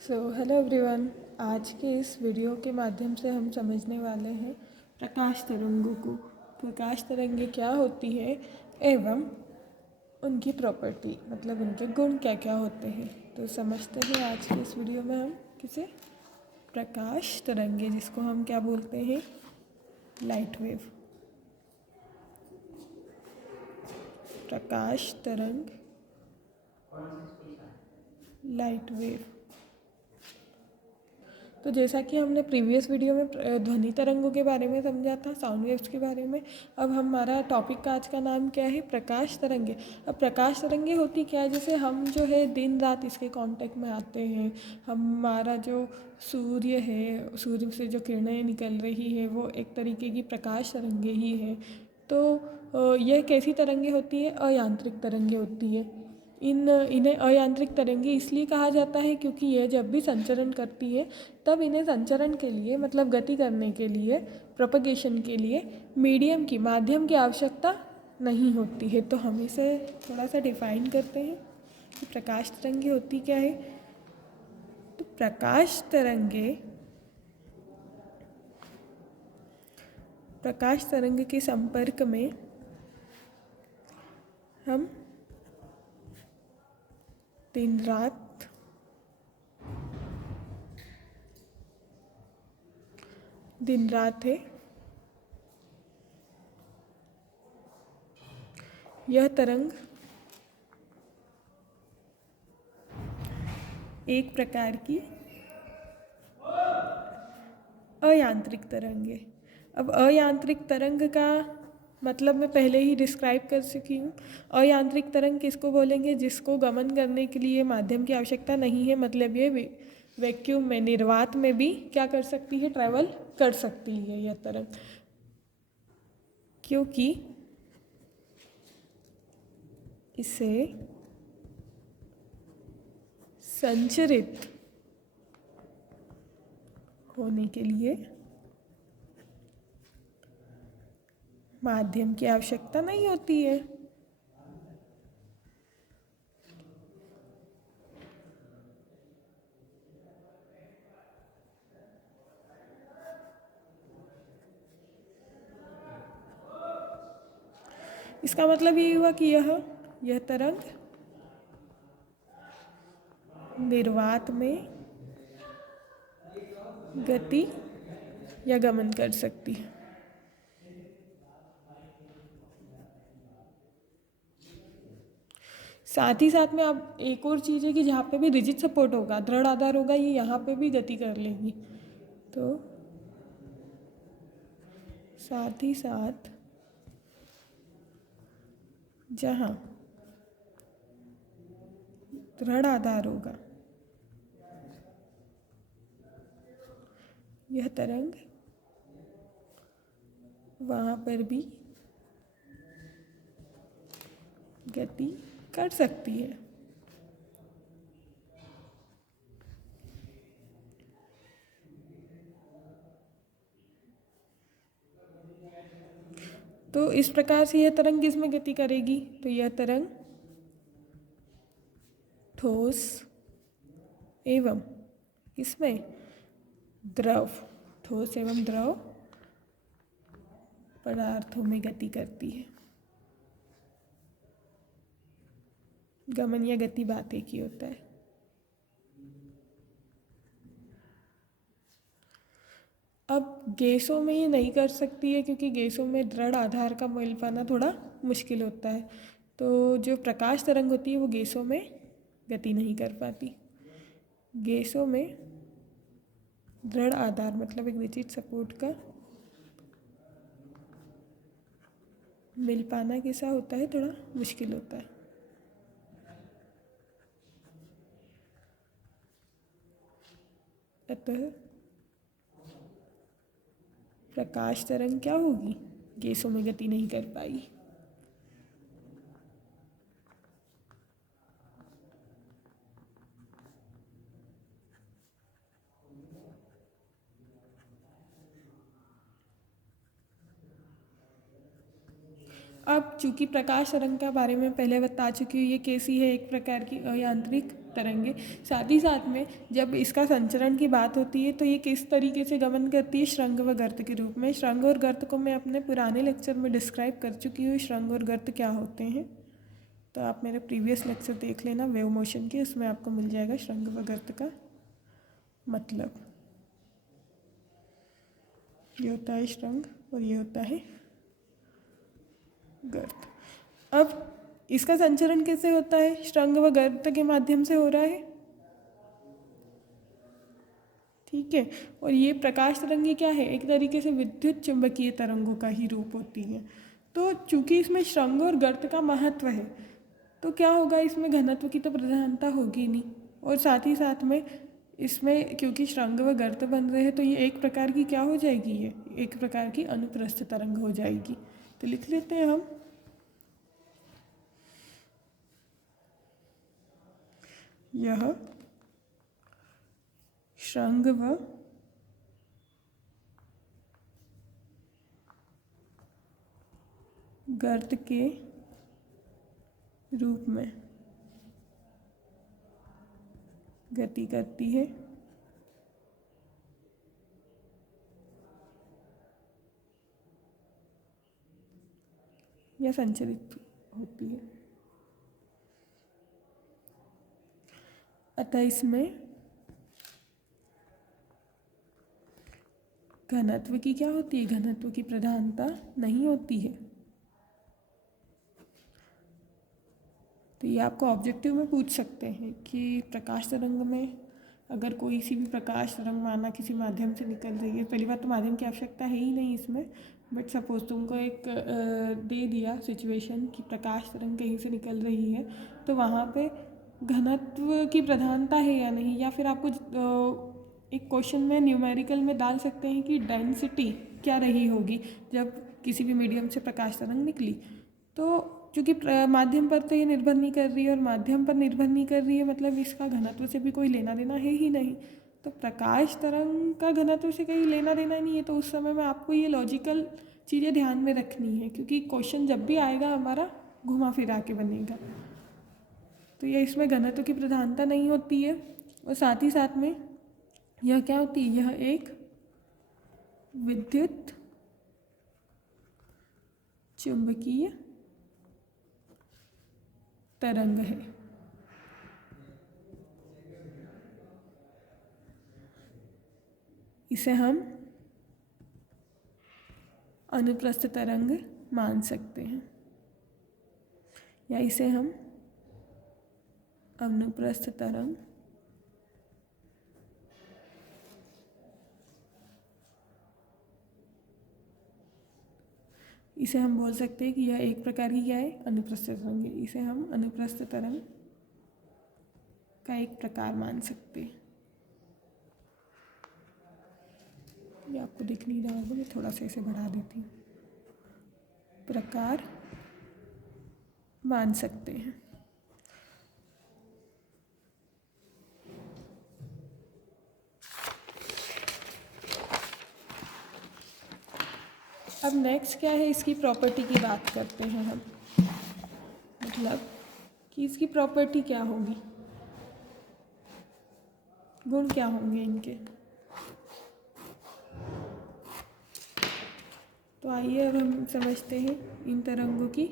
Hello everyone. आज के इस वीडियो के माध्यम से हम समझने वाले हैं प्रकाश तरंगों को। प्रकाश तरंगें क्या होती है एवं उनकी प्रॉपर्टी मतलब उनके गुण क्या क्या होते हैं। तो समझते हैं आज के इस वीडियो में हम किसे प्रकाश तरंगे, जिसको हम क्या बोलते हैं, लाइट वेव। प्रकाश तरंग, लाइट वेव। तो जैसा कि हमने प्रीवियस वीडियो में ध्वनि तरंगों के बारे में समझा था, साउंड वेव्स के बारे में। अब हमारा टॉपिक का आज का नाम क्या है, प्रकाश तरंगे। अब प्रकाश तरंगे होती क्या है, जैसे हम जो है दिन रात इसके कांटेक्ट में आते हैं। हमारा जो सूर्य है, सूर्य से जो किरणें निकल रही है वो एक तरीके की प्रकाश तरंगे ही है। तो यह कैसी तरंगे होती है, अयांत्रिक तरंगे होती है। इन्हें अयांत्रिक तरंगे इसलिए कहा जाता है क्योंकि यह जब भी संचरण करती है तब इन्हें संचरण के लिए मतलब गति करने के लिए, प्रोपगेशन के लिए मीडियम की, माध्यम की आवश्यकता नहीं होती है। तो हम इसे थोड़ा सा डिफाइन करते हैं कि प्रकाश तरंगे होती क्या है। तो प्रकाश तरंग के संपर्क में हम दिन रात है। यह तरंग एक प्रकार की अयांत्रिक तरंग है। अब अयांत्रिक तरंग का मतलब मैं पहले ही डिस्क्राइब कर चुकी हूँ। अयांत्रिक तरंग किसको बोलेंगे, जिसको गमन करने के लिए माध्यम की आवश्यकता नहीं है, मतलब ये वैक्यूम में, निर्वात में भी क्या कर सकती है, ट्रैवल कर सकती है यह तरंग, क्योंकि इसे संचरित होने के लिए माध्यम की आवश्यकता नहीं होती है। इसका मतलब ये हुआ कि यह तरंग निर्वात में गति या गमन कर सकती है। साथ ही साथ में अब एक और चीज़ है कि जहाँ पे भी रिजिड सपोर्ट होगा, दृढ़ आधार होगा, ये यहाँ पे भी गति कर लेगी। तो साथ ही साथ जहाँ दृढ़ आधार होगा, यह तरंग वहाँ पर भी गति कर सकती है। तो इस प्रकार से यह तरंग किसमें गति करेगी, तो यह तरंग ठोस एवं इसमें द्रव, ठोस एवं द्रव पदार्थों में गति करती है। गमन या गति बात एक ही होता है। अब गैसों में ये नहीं कर सकती है क्योंकि गैसों में दृढ़ आधार का मिल पाना थोड़ा मुश्किल होता है। तो जो प्रकाश तरंग होती है वो गैसों में गति नहीं कर पाती। गैसों में दृढ़ आधार मतलब एक रिजिड सपोर्ट का मिल पाना कैसा होता है, थोड़ा मुश्किल होता है। अतः प्रकाश तरंग क्या होगी, गैसों में गति नहीं कर पाई। अब चूंकि प्रकाश तरंग के बारे में पहले बता चुकी हूँ, ये कैसी है, एक प्रकार की अयांत्रिक तरंगे। साथ ही साथ में जब इसका संचरण की बात होती है तो ये किस तरीके से गमन करती है, श्रृंग व गर्त के रूप में। श्रृंग और गर्त को मैं अपने पुराने लेक्चर में डिस्क्राइब कर चुकी हूँ, श्रृंग और गर्त क्या होते हैं। तो आप मेरे प्रीवियस लेक्चर देख लेना वेव मोशन के, उसमें आपको मिल जाएगा श्रृंग व गर्त का मतलब। ये होता है श्रृंग और ये होता है गर्त। अब इसका संचरण कैसे होता है, श्रृंग व गर्त के माध्यम से हो रहा है, ठीक है। और ये प्रकाश तरंगे क्या है, एक तरीके से विद्युत चुंबकीय तरंगों का ही रूप होती है। तो चूंकि इसमें श्रृंग और गर्त का महत्व है तो क्या होगा, इसमें घनत्व की तो प्रधानता होगी नहीं, और साथ ही साथ में इसमें क्योंकि श्रृंग व गर्त बन रहे हैं तो ये एक प्रकार की क्या हो जाएगी, ये एक प्रकार की अनुप्रस्थ तरंग हो जाएगी। तो लिख लेते हैं हम, यह श्रृंग व गर्त के रूप में गति करती है या संचरित होती है। अतः इसमें घनत्व की क्या होती है, घनत्व की प्रधानता नहीं होती है। तो ये आपको ऑब्जेक्टिव में पूछ सकते हैं कि प्रकाश तरंग में अगर कोई सी भी प्रकाश तरंग माना किसी माध्यम से निकल रही है, पहली बात तो माध्यम की आवश्यकता है ही नहीं इसमें, बट सपोज तुमको एक दे दिया सिचुएशन कि प्रकाश तरंग कहीं से निकल रही है, तो वहाँ पे घनत्व की प्रधानता है या नहीं, या फिर आपको एक क्वेश्चन में न्यूमेरिकल में डाल सकते हैं कि डेंसिटी क्या रही होगी जब किसी भी मीडियम से प्रकाश तरंग निकली। तो चूँकि माध्यम पर तो ये निर्भर नहीं कर रही है, और माध्यम पर निर्भर नहीं कर रही है मतलब इसका घनत्व से भी कोई लेना देना है ही नहीं। तो प्रकाश तरंग का घनत्व से कहीं लेना देना नहीं है, तो उस समय में आपको ये लॉजिकल चीज़ें ध्यान में रखनी है, क्योंकि क्वेश्चन जब भी आएगा हमारा घुमा फिरा के बनेगा। तो ये इसमें घनत्व की प्रधानता नहीं होती है, और साथ ही साथ में यह क्या होती है, यह एक विद्युत चुंबकीय तरंग है। इसे हम अनुप्रस्थ तरंग मान सकते हैं, या इसे हम अनुप्रस्थ तरंग इसे हम बोल सकते हैं कि यह एक प्रकार की क्या है, अनुप्रस्थ तरंग है। इसे हम अनुप्रस्थ तरंग का एक प्रकार मान सकते हैं। ये आपको दिख नहीं रहा होगा, मैं थोड़ा सा इसे बढ़ा देती हूँ, प्रकार मान सकते हैं। अब नेक्स्ट क्या है, इसकी प्रॉपर्टी की बात करते हैं हम, मतलब कि इसकी प्रॉपर्टी क्या होगी, गुण क्या होंगे इनके। तो आइए अब हम समझते हैं इन तरंगों की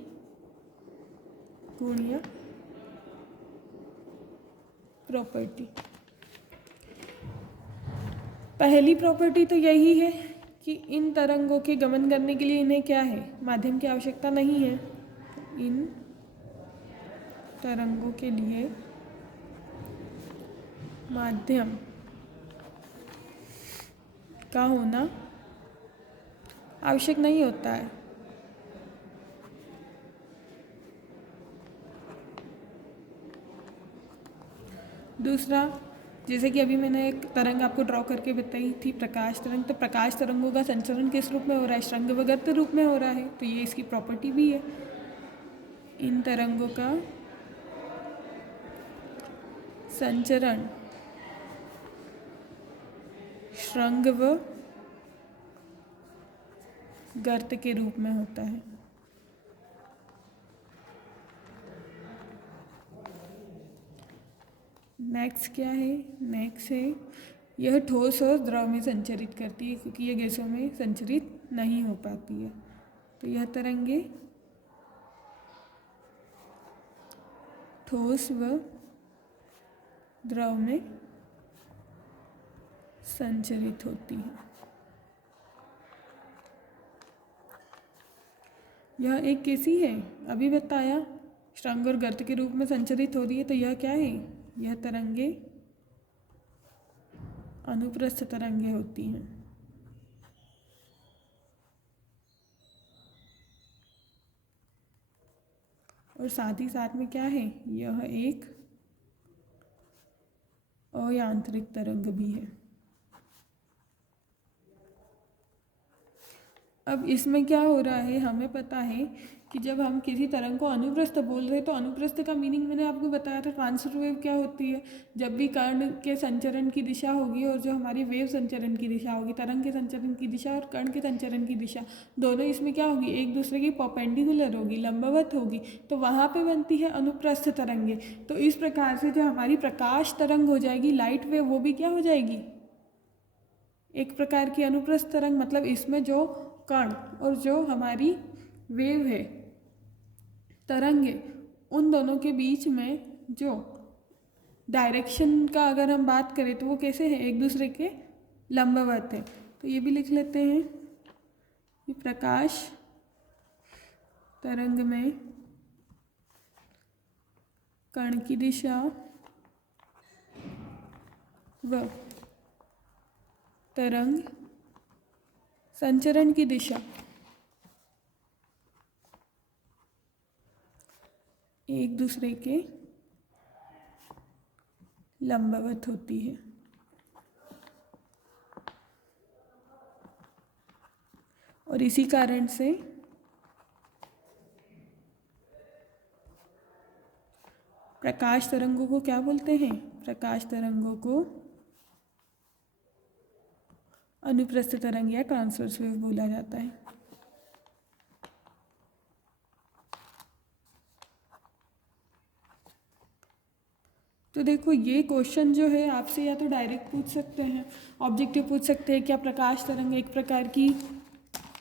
गुण या प्रॉपर्टी। पहली प्रॉपर्टी तो यही है कि इन तरंगों के गमन करने के लिए इन्हें क्या है, माध्यम की आवश्यकता नहीं है। इन तरंगों के लिए माध्यम का होना आवश्यक नहीं होता है। दूसरा, जैसे कि अभी मैंने एक तरंग आपको ड्रॉ करके बताई थी, प्रकाश तरंग, तो प्रकाश तरंगों का संचरण किस रूप में हो रहा है, श्रृंग व गर्त रूप में हो रहा है। तो ये इसकी प्रॉपर्टी भी है, इन तरंगों का संचरण श्रृंग व गर्त के रूप में होता है। नेक्स्ट क्या है? नेक्स्ट है यह ठोस और द्रव में संचरित करती है क्योंकि यह गैसों में संचरित नहीं हो पाती है। तो यह तरंगे ठोस व द्रव में संचरित होती है। यह एक कैसी है? अभी बताया, श्रृंग और गर्त के रूप में संचरित हो रही है। तो यह क्या है? यह तरंगे अनुप्रस्थ तरंगे होती हैं। और साथ ही साथ में क्या है? यह एक अयांत्रिक तरंग भी है। अब इसमें क्या हो रहा है, हमें पता है कि जब हम किसी तरंग को अनुप्रस्थ बोल रहे हैं तो अनुप्रस्थ का मीनिंग मैंने आपको बताया था। ट्रांसवर्स वेव क्या होती है? जब भी कर्ण के संचरण की दिशा होगी और जो हमारी वेव संचरण की दिशा होगी, तरंग के संचरण की दिशा और कर्ण के संचरण की दिशा, दोनों इसमें क्या होगी? एक दूसरे की परपेंडिकुलर होगी, लंबवत होगी। तो वहाँ पर बनती है अनुप्रस्थ तरंगे। तो इस प्रकार से जो हमारी प्रकाश तरंग हो जाएगी, लाइट वेव, वो भी क्या हो जाएगी? एक प्रकार की अनुप्रस्थ तरंग। मतलब इसमें जो कण और जो हमारी वेव है, तरंग है, उन दोनों के बीच में जो डायरेक्शन का अगर हम बात करें तो वो कैसे है? एक दूसरे के लंबवत है। तो ये भी लिख लेते हैं कि प्रकाश तरंग में कण की दिशा व तरंग संचरण की दिशा एक दूसरे के लंबवत होती है। और इसी कारण से प्रकाश तरंगों को क्या बोलते हैं? प्रकाश तरंगों को अनुप्रस्थ तरंग या ट्रांसवर्स वेव बोला जाता है। तो देखो, ये क्वेश्चन जो है आपसे या तो डायरेक्ट पूछ सकते हैं, ऑब्जेक्टिव पूछ सकते हैं। क्या प्रकाश तरंग एक प्रकार की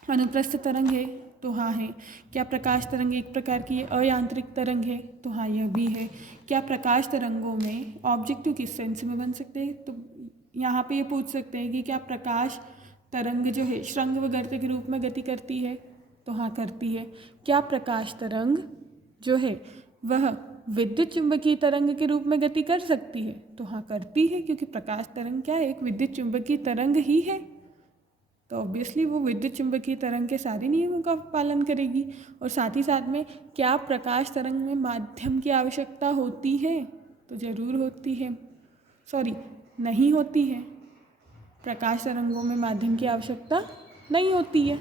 अनुप्रस्थ तरंग है? तो हाँ है। क्या प्रकाश तरंग एक प्रकार की अयांत्रिक तरंग है? तो हाँ, यह भी है। क्या प्रकाश तरंगों में ऑब्जेक्टिव किस सेंस में बन सकते हैं? तो यहाँ पे ये पूछ सकते हैं कि क्या प्रकाश तरंग जो है श्रृंग व गर्त के रूप में गति करती है? तो हाँ, करती है। क्या प्रकाश तरंग जो है वह विद्युत चुंबकीय तरंग के रूप में गति कर सकती है? तो हाँ, करती है, क्योंकि प्रकाश तरंग क्या है? एक विद्युत चुंबकीय तरंग ही है। तो ऑब्वियसली वो विद्युत चुंबकीय तरंग के सारे नियमों का पालन करेगी। और साथ ही साथ में क्या प्रकाश तरंग में माध्यम की आवश्यकता होती है? तो ज़रूर होती है। नहीं होती है। प्रकाश तरंगों में माध्यम की आवश्यकता नहीं होती है।